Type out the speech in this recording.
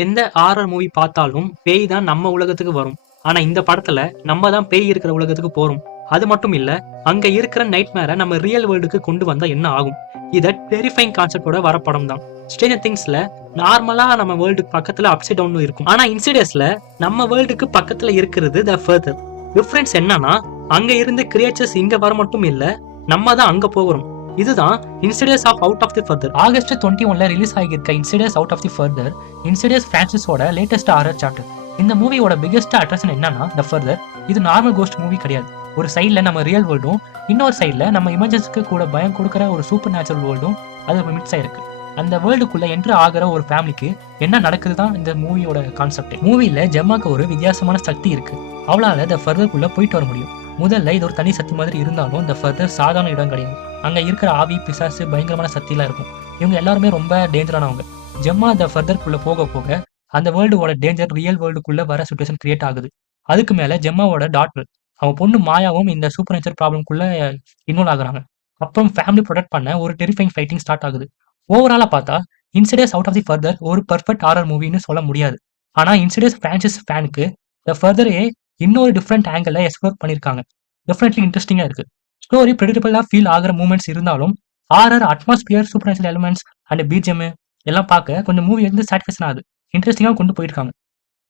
எந்த horror movie பார்த்தாலும் பேய் தான் நம்ம உலகத்துக்கு வரும். ஆனா இந்த படத்துல நம்ம தான் பேய் இருக்கிற உலகத்துக்கு போறோம். அது மட்டும் இல்ல, அங்க இருக்கிற நைட்மேர நம்ம ரியல் வேர்ல்டுக்கு கொண்டு வந்தா என்ன ஆகும்? இத டெரிஃபைங் கான்செப்டோட வர படம் தான். ஸ்ட்ரேஞ்சர் திங்ஸ்ல நார்மலா நம்ம வேர்ல்டுக்கு பக்கத்துல அப்சைட் டவுன் இருக்கும். ஆனா இன்சிடர்ஸ்ல நம்ம வேர்ல்டுக்கு பக்கத்துல இருக்கிறது த ஃபர்தர். டிஃபரன்ஸ் என்னன்னா, அங்க இருந்து கிரியேச்சர்ஸ் இங்க வர மட்டும் இல்ல, நம்ம தான் அங்க போகிறோம். இதுதான் Insidious of out of the further. August 21ல ரிலீஸ் ஆகியிருக்க Insidious out of the further Insidious பிரான்சிஸோட லேட்டஸ்ட் ஹாரர் சாப்டர். இந்த மூவியோட பிகெஸ்ட் அட்ராக்ஷன் என்னன்னா த ஃபர்தர். இது நார்மல் கோஸ்ட் மூவி கிடையாது. ஒரு சைட்ல நம்ம ரியல் வேர்ல்டும், இன்னொரு சைட்ல நம்ம இமேஜஸ்க்கு கூட பயம் கொடுக்குற ஒரு சூப்பர் நேச்சுரல் வேர்ல்டும் அது மிக்ஸ் ஆயிருக்கு. அந்த வேர்ல்டுக்குள்ள என்ட்ரு ஆகிற ஒரு ஃபேமிலிக்கு என்ன நடக்குது தான் இந்த மூவியோட கான்செப்ட். மூவில ஜெம்மாக்கு ஒரு வித்தியாசமான சக்தி இருக்கு. அவளால த ஃபர்தர்க்குள்ள போயிட்டு வர முடியும். முதல்ல இது ஒரு தனி சக்தி மாதிரி இருந்தாலும் த ஃபர்தர் சாதாரண இடம் கிடையாது. அங்க இருக்கிற ஆவி, பிசாசு, பயங்கரமான சக்திலாம் இருக்கும். இவங்க எல்லாருமே ரொம்ப டேஞ்சரானவங்க. ஜெம்மா த ஃபர்தர்க்குள்ள போக போக அந்த வேர்ல்டோட டேஞ்சர் ரியல் வேர்ல்டுக்குள்ள வர சுச்சுவேஷன் கிரியேட் ஆகுது. அதுக்கு மேல ஜெம்மாவோட டாட்டர், அவன் பொண்ணு மாயாவும் இந்த சூப்பர் நேச்சர் ப்ராப்ளம்குள்ள இன்வால்வ் ஆகுறாங்க. அப்புறம் ஃபேமிலி ப்ரொடெக்ட் பண்ண ஒரு டெரிஃபைங் ஃபைட்டிங் ஸ்டார்ட் ஆகுது. ஓவராலா பார்த்தா இன்சிடர்ஸ் அவுட் ஆஃப் தி ஃபர்தர் ஒரு பெர்ஃபெக்ட் ஹாரர் மூவின்னு சொல்ல முடியாது. ஆனா இன்சிடர்ஸ் பிரான்சிஸ் ஃபேனுக்கு த ஃபர்தரே இன்னொரு டிஃப்ரெண்ட் ஆங்கிள் எக்ஸ்ப்ளோர் பண்ணியிருக்காங்க. டெஃபினெட்லி இன்ட்ரெஸ்டிங்கா இருக்கு. ஸ்டோரி பிரெடிக்டபிளா ஃபீல் ஆகிற மூமெண்ட்ஸ் இருந்தாலும் horror atmosphere, super natural elements and BGM எல்லாம் பார்க்க கொஞ்சம் மூவி வந்து சாட்டிஸ்ஃபேக்ஷன் ஆகுது. இன்ட்ரெஸ்டிங்கா கொண்டு போயிருக்காங்க.